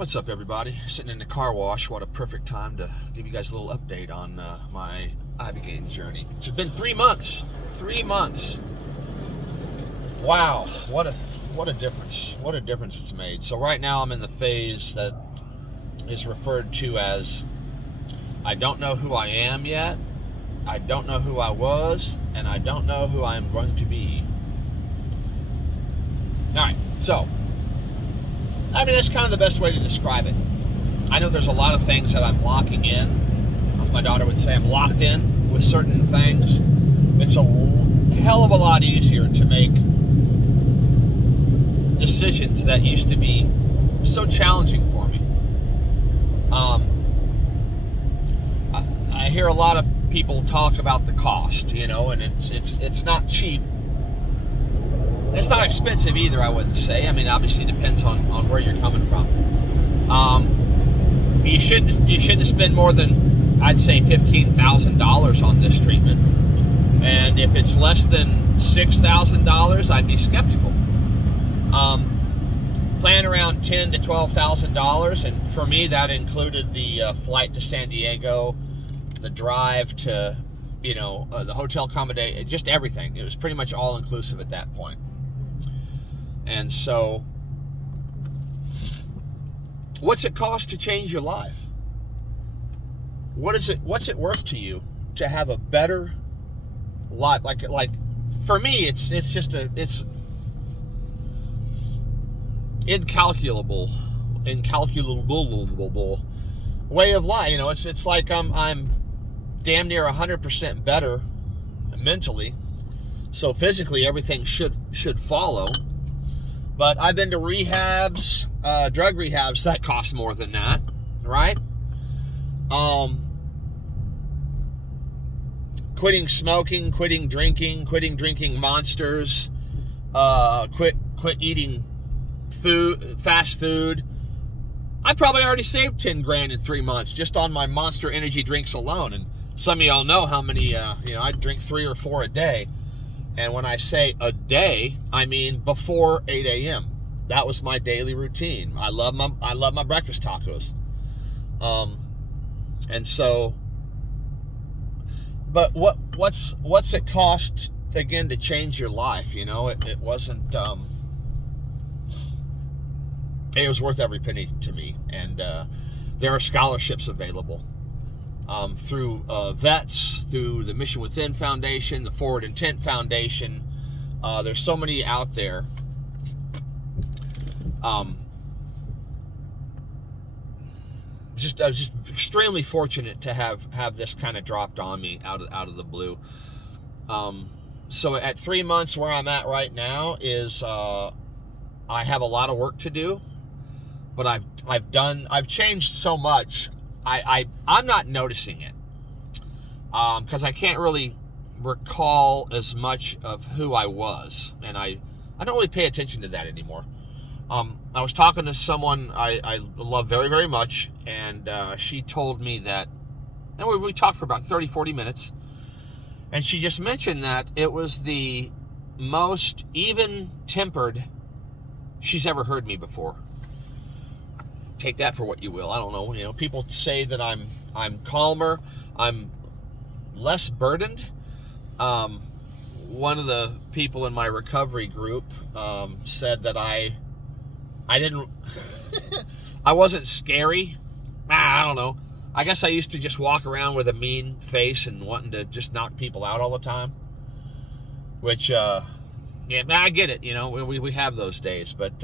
What's up, everybody? Sitting in the car wash. What a perfect time to give you guys a little update on my Ibogaine journey. It's been 3 months. 3 months. Wow, what a difference. What a difference it's made. So right now I'm in the phase that is referred to as I don't know who I am yet, I don't know who I was, and I don't know who I am going to be. Alright, so that's kind of the best way to describe it. I know there's a lot of things that I'm locking in. As my daughter would say, I'm locked in with certain things. It's a hell of a lot easier to make decisions that used to be so challenging for me. I hear a lot of people talk about the cost, and it's not cheap. It's not expensive either, I wouldn't say. Obviously it depends on where you're coming from. You shouldn't spend more than, I'd say, $15,000 on this treatment. And if it's less than $6,000, I'd be skeptical. Plan around $10,000 to $12,000, and for me that included the flight to San Diego, the drive to, the hotel accommodation, just everything. It was pretty much all inclusive at that point. And so, what's it cost to change your life? What's it worth to you to have a better life? Like for me, it's incalculable way of life. It's like I'm damn near 100% better mentally. So physically, everything should follow. But I've been to rehabs, drug rehabs that cost more than that, right? Quitting smoking, quitting drinking Monsters, quit eating fast food. I probably already saved $10,000 in 3 months just on my Monster energy drinks alone. And some of y'all know how many, I drink 3 or 4 a day. And when I say a day, I mean before 8 a.m. That was my daily routine. I love my breakfast tacos. And so, but what's it cost again to change your life? It wasn't. It was worth every penny to me. And there are scholarships available. Through VETS, through the Mission Within Foundation, the Forward Intent Foundation. There's so many out there. I was just extremely fortunate to have this kind of dropped on me out of the blue. So at 3 months, where I'm at right now is I have a lot of work to do, but I've changed so much. I'm not noticing it because I can't really recall as much of who I was, and I don't really pay attention to that anymore. I was talking to someone I love very, very much, and she told me that, and we talked for about 30-40 minutes, and she just mentioned that it was the most even-tempered she's ever heard me before. Take that for what you will. I don't know. People say that I'm calmer, I'm less burdened. One of the people in my recovery group said that I wasn't scary. I don't know. I guess I used to just walk around with a mean face and wanting to just knock people out all the time. Which, I get it. We have those days, but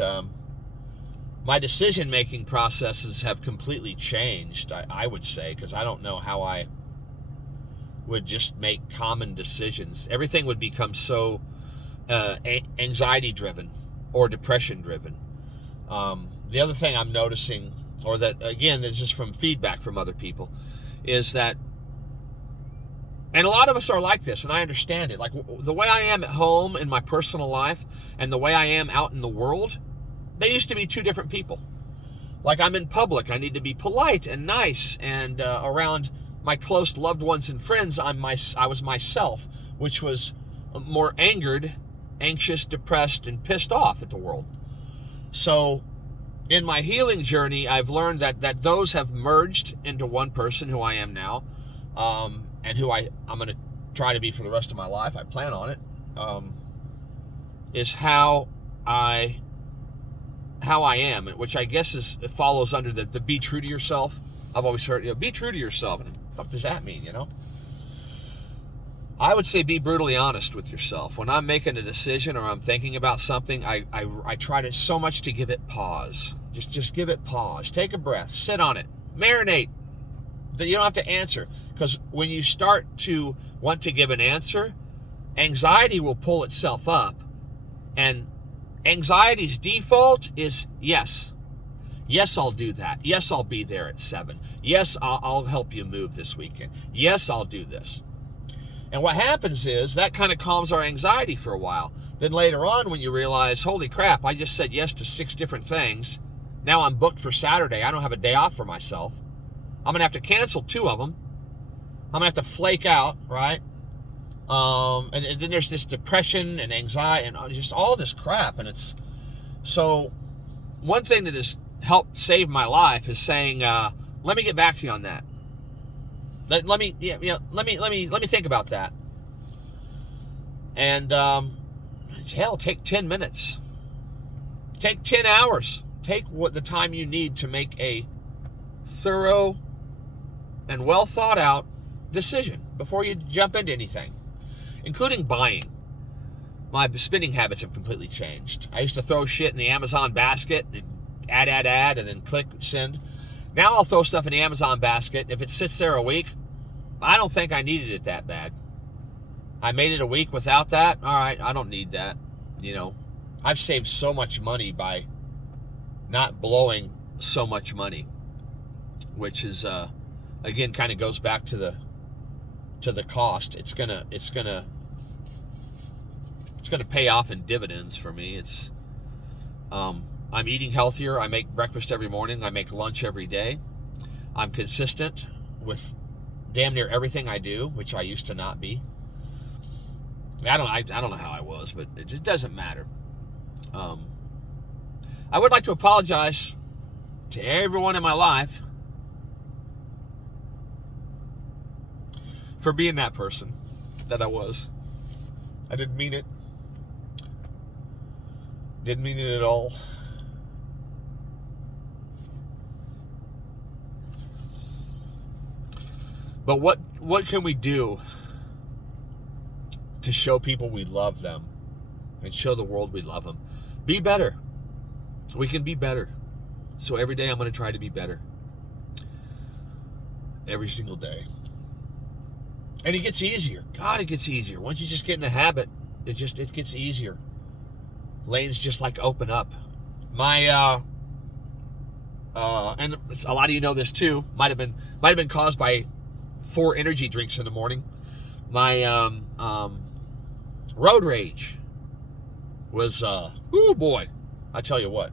my decision-making processes have completely changed, I would say, because I don't know how I would just make common decisions. Everything would become so anxiety-driven or depression-driven. The other thing I'm noticing, or that, again, this is from feedback from other people, is that, and a lot of us are like this, and I understand it, like the way I am at home in my personal life and the way I am out in the world, they used to be two different people. Like I'm in public, I need to be polite and nice, and around my close loved ones and friends, I was myself, which was more angered, anxious, depressed, and pissed off at the world. So in my healing journey, I've learned that those have merged into one person who I am now, and who I'm going to try to be for the rest of my life. I plan on it. Is how I am, which I guess it follows under the be true to yourself. I've always heard, be true to yourself. And what the fuck does that mean, I would say be brutally honest with yourself. When I'm making a decision or I'm thinking about something, I try to so much to give it pause. Just give it pause. Take a breath. Sit on it. Marinate. You don't have to answer. Because when you start to want to give an answer, anxiety will pull itself up. And anxiety's default is yes. Yes, I'll do that. Yes, I'll be there at 7. Yes, I'll help you move this weekend. Yes, I'll do this. And what happens is that kind of calms our anxiety for a while. Then later on, when you realize, holy crap, I just said yes to 6 different things. Now I'm booked for Saturday. I don't have a day off for myself. I'm going to have to cancel 2 of them. I'm going to have to flake out, right? And then there's this depression and anxiety and just all this crap. And it's so one thing that has helped save my life is saying, let me get back to you on that. Let me think about that. And hell, take 10 minutes. Take 10 hours. Take the time you need to make a thorough and well thought out decision before you jump into anything, including buying. My spending habits have completely changed. I used to throw shit in the Amazon basket, and add, and then click send. Now I'll throw stuff in the Amazon basket. If it sits there a week, I don't think I needed it that bad. I made it a week without that. All right, I don't need that. I've saved so much money by not blowing so much money, which is again kind of goes back to the cost. It's gonna pay off in dividends for me. It's I'm eating healthier. I make breakfast every morning. I make lunch every day. I'm consistent with damn near everything I do, which I used to not be. I don't know how I was, but it just doesn't matter. I would like to apologize to everyone in my life for being that person that I was. I didn't mean it. Didn't mean it at all. But what can we do to show people we love them and show the world we love them? Be better. We can be better. So every day I'm going to try to be better. Every single day. And it gets easier. God, it gets easier. Once you just get in the habit, it gets easier. Lanes just like open up. My and a lot of you know this too. Might have been caused by 4 energy drinks in the morning. My road rage was oh boy, I tell you what.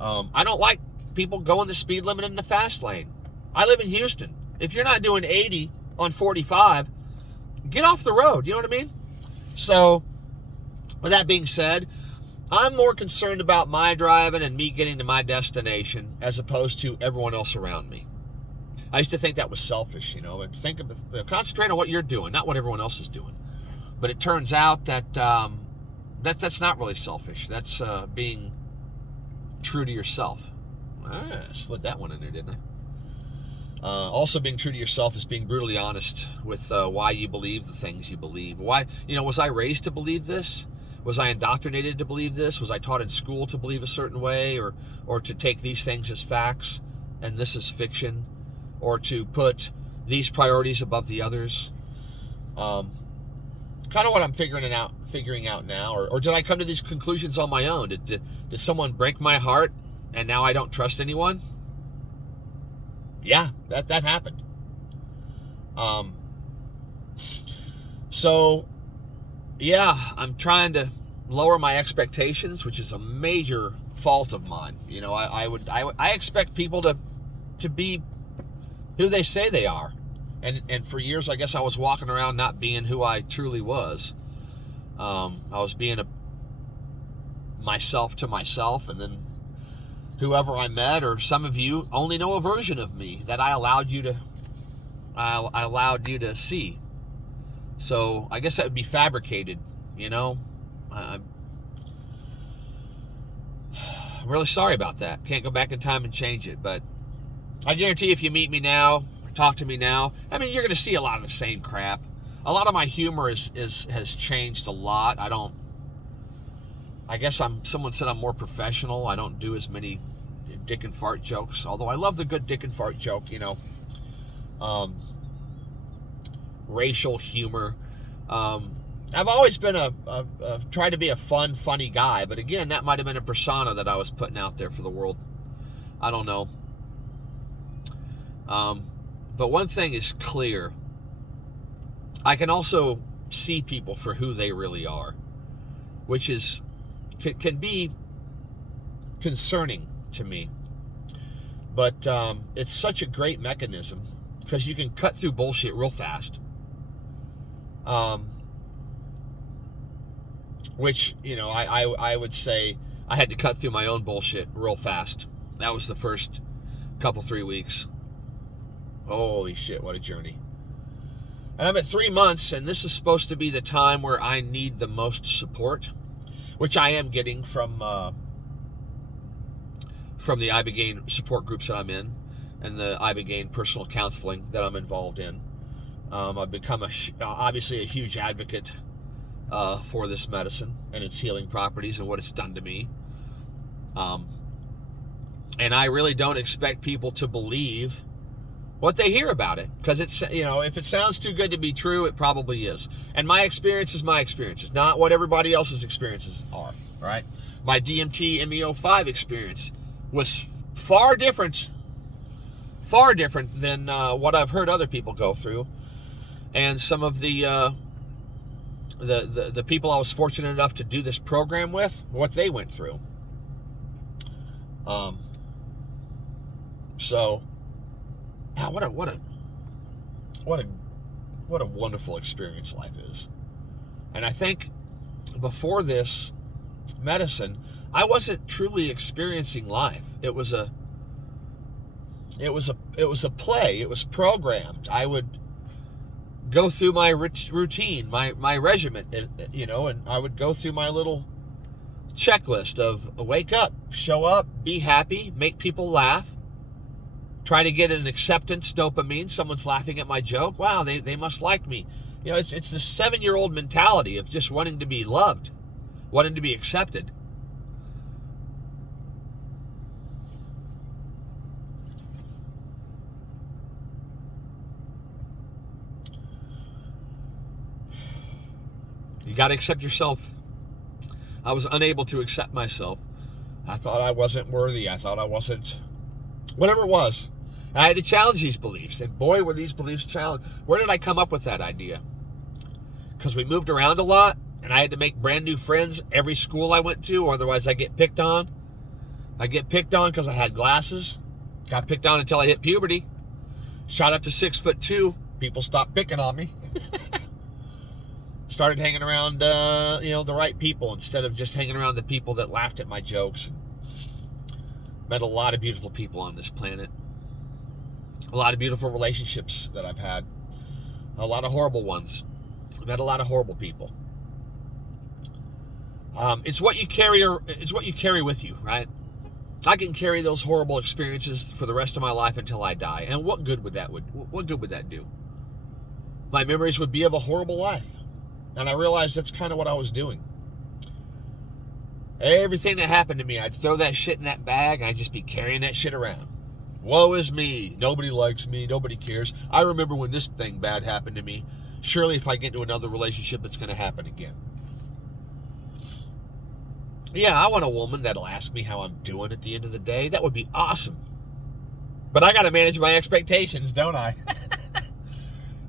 I don't like people going the speed limit in the fast lane. I live in Houston. If you're not doing 80 on 45, get off the road. You know what I mean? So, with that being said, I'm more concerned about my driving and me getting to my destination as opposed to everyone else around me. I used to think that was selfish, and concentrate on what you're doing, not what everyone else is doing. But it turns out that that's not really selfish. That's being true to yourself. I slid that one in there, didn't I? Also, being true to yourself is being brutally honest with why you believe the things you believe. Why, was I raised to believe this? Was I indoctrinated to believe this? Was I taught in school to believe a certain way, or to take these things as facts and this is fiction, or to put these priorities above the others? Kind of what I'm figuring out now, or did I come to these conclusions on my own? Did someone break my heart and now I don't trust anyone? Yeah, that happened. So yeah, I'm trying to lower my expectations, which is a major fault of mine. I expect people to be who they say they are. And for years, I guess I was walking around not being who I truly was. I was being myself to myself, and then whoever I met, or some of you only know a version of me that I allowed you to see. So I guess that would be fabricated, you know. I'm really sorry about that. Can't go back in time and change it, but I guarantee if you meet me now, talk to me now, I mean, you're going to see a lot of the same crap. A lot of my humor has changed a lot. I guess someone said I'm more professional. I don't do as many dick and fart jokes, although I love the good dick and fart joke, you know. Racial humor. I've always been tried to be a fun, funny guy, but again, that might have been a persona that I was putting out there for the world. I don't know. But one thing is clear. I can also see people for who they really are, which can be concerning to me. But it's such a great mechanism because you can cut through bullshit real fast. Which, you know, I would say I had to cut through my own bullshit real fast. That was the first 3 weeks. Holy shit, what a journey. And I'm at 3 months, and this is supposed to be the time where I need the most support, which I am getting from the Ibogaine support groups that I'm in, and the Ibogaine personal counseling that I'm involved in. I've become obviously a huge advocate for this medicine and its healing properties and what it's done to me. And I really don't expect people to believe what they hear about it, because it's, you know, if it sounds too good to be true, it probably is. And my experience is my experience. It's not what everybody else's experiences are, right? My DMT MEO5 experience was far different than what I've heard other people go through. And some of the people I was fortunate enough to do this program with, what they went through. So, what a wonderful experience life is. And I think before this medicine, I wasn't truly experiencing life. It was a play. It was programmed. I would go through my routine, my regimen, you know, and I would go through my little checklist of wake up, show up, be happy, make people laugh, try to get an acceptance dopamine. Someone's laughing at my joke. Wow, they must like me. You know, it's this 7-year-old mentality of just wanting to be loved, wanting to be accepted. You got to accept yourself. I was unable to accept myself. I thought I wasn't worthy. I thought I wasn't, whatever it was. I had to challenge these beliefs. And boy, were these beliefs challenged. Where did I come up with that idea? Because we moved around a lot, and I had to make brand new friends every school I went to, or otherwise I get picked on. I get picked on because I had glasses. Got picked on until I hit puberty. Shot up to 6'2". People stopped picking on me. Started hanging around, the right people instead of just hanging around the people that laughed at my jokes. Met a lot of beautiful people on this planet. A lot of beautiful relationships that I've had. A lot of horrible ones. Met a lot of horrible people. It's what you carry with you, right? I can carry those horrible experiences for the rest of my life until I die. And what good would that do? My memories would be of a horrible life. And I realized that's kind of what I was doing. Everything that happened to me, I'd throw that shit in that bag and I'd just be carrying that shit around. Woe is me. Nobody likes me. Nobody cares. I remember when this thing bad happened to me. Surely if I get into another relationship, it's going to happen again. Yeah, I want a woman that'll ask me how I'm doing at the end of the day. That would be awesome. But I got to manage my expectations, don't I?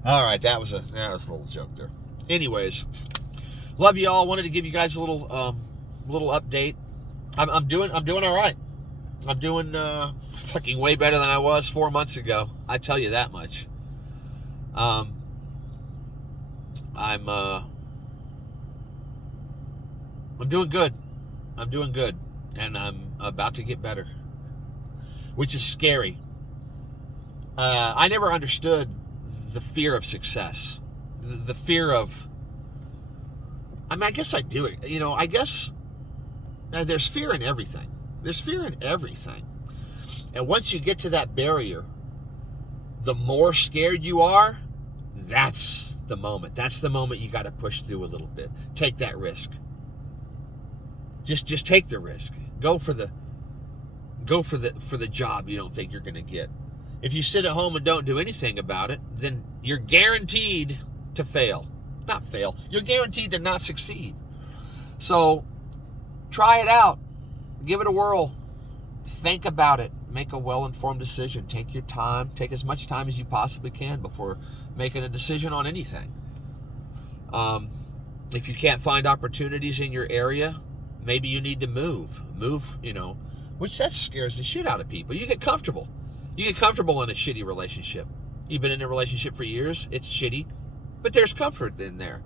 All right, that was a little joke there. Anyways, love you all. Wanted to give you guys a little update. I'm doing all right. I'm doing fucking way better than I was 4 months ago. I tell you that much. I'm doing good. I'm doing good, and I'm about to get better. which is scary. I never understood the fear of success, the fear of, I mean, I guess I do it. You know, I guess there's fear in everything. There's fear in everything. And once you get to that barrier, the more scared you are, that's the moment. That's the moment you got to push through a little bit. Take that risk. Just take the risk. Go for the job you don't think you're going to get. If you sit at home and don't do anything about it, then you're guaranteed to fail. Not fail. You're guaranteed to not succeed. So try it out. Give it a whirl. Think about it. Make a well-informed decision. Take your time. Take as much time as you possibly can before making a decision on anything. If you can't find opportunities in your area, maybe you need to move, which that scares the shit out of people. You get comfortable. You get comfortable in a shitty relationship. You've been in a relationship for years. It's shitty, but there's comfort in there.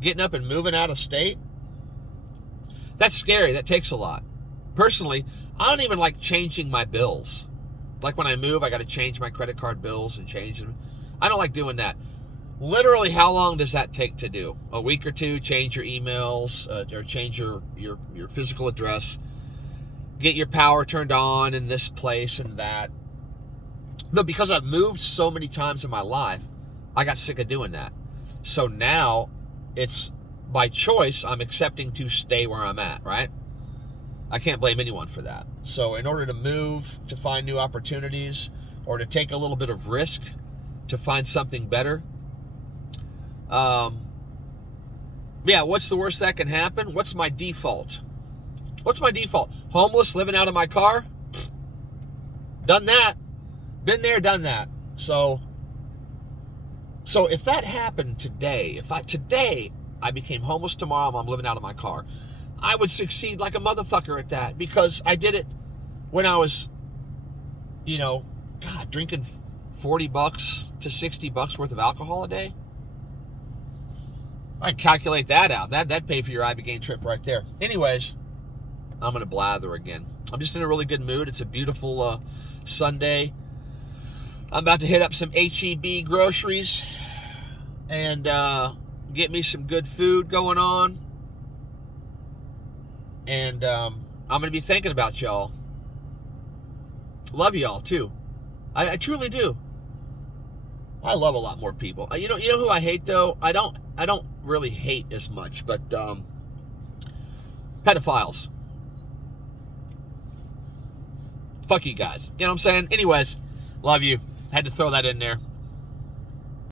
Getting up and moving out of state, that's scary. That takes a lot. Personally, I don't even like changing my bills. Like when I move, I got to change my credit card bills and change them. I don't like doing that. Literally, how long does that take to do? A week or two, change your emails, or change your physical address, get your power turned on in this place and that. But because I've moved so many times in my life, I got sick of doing that. So now it's by choice, I'm accepting to stay where I'm at, right? I can't blame anyone for that. So in order to move, to find new opportunities, or to take a little bit of risk to find something better, what's the worst that can happen? What's my default? Homeless, living out of my car? Done that. Been there, done that. So if that happened today, today I became homeless tomorrow and I'm living out of my car, I would succeed like a motherfucker at that, because I did it when I was, drinking $40 to $60 worth of alcohol a day. I calculate that out. That'd pay for your Ibogaine trip right there. Anyways, I'm going to blather again. I'm just in a really good mood. It's a beautiful Sunday. I'm about to hit up some H-E-B groceries and get me some good food going on. And I'm going to be thinking about y'all. Love y'all too. I truly do. I love a lot more people. You know who I hate though? I don't really hate as much, but pedophiles. Fuck you guys. You know what I'm saying? Anyways, love you. Had to throw that in there.